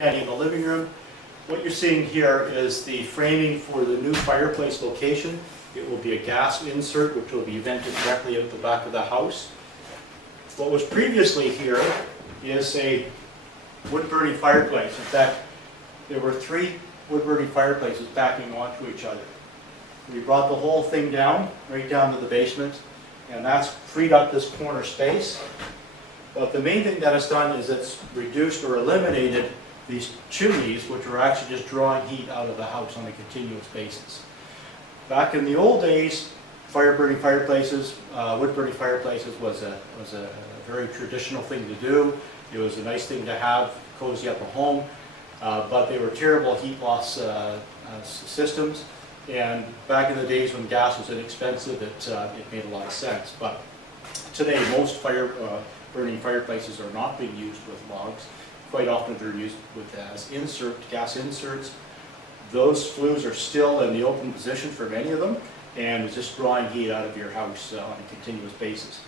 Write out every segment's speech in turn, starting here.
In the living room, what you're seeing here is the framing for the new fireplace location. It will be a gas insert which will be vented directly out the back of the house. What was previously here is a wood-burning fireplace. In fact, there were 3 wood-burning fireplaces backing onto each other. We brought the whole thing down, right down to the basement, and that's freed up this corner space. But the main thing that it's done is it's reduced or eliminated these chimneys, which are actually just drawing heat out of the house on a continuous basis. Back in the old days, wood-burning fireplaces was a very traditional thing to do. It was a nice thing to have, cozy up a home, but they were terrible heat loss systems. And back in the days when gas was inexpensive, it made a lot of sense. But today, most burning fireplaces are not being used with logs. Quite often they're used as gas inserts. Those flues are still in the open position for many of them, and it's just drawing heat out of your house on a continuous basis.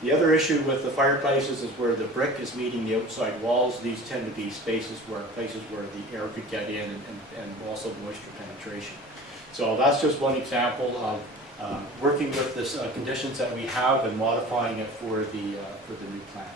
The other issue with the fireplaces is where the brick is meeting the outside walls. These tend to be places where the air could get in and also moisture penetration. So that's just one example of working with the conditions that we have and modifying it for the new plan.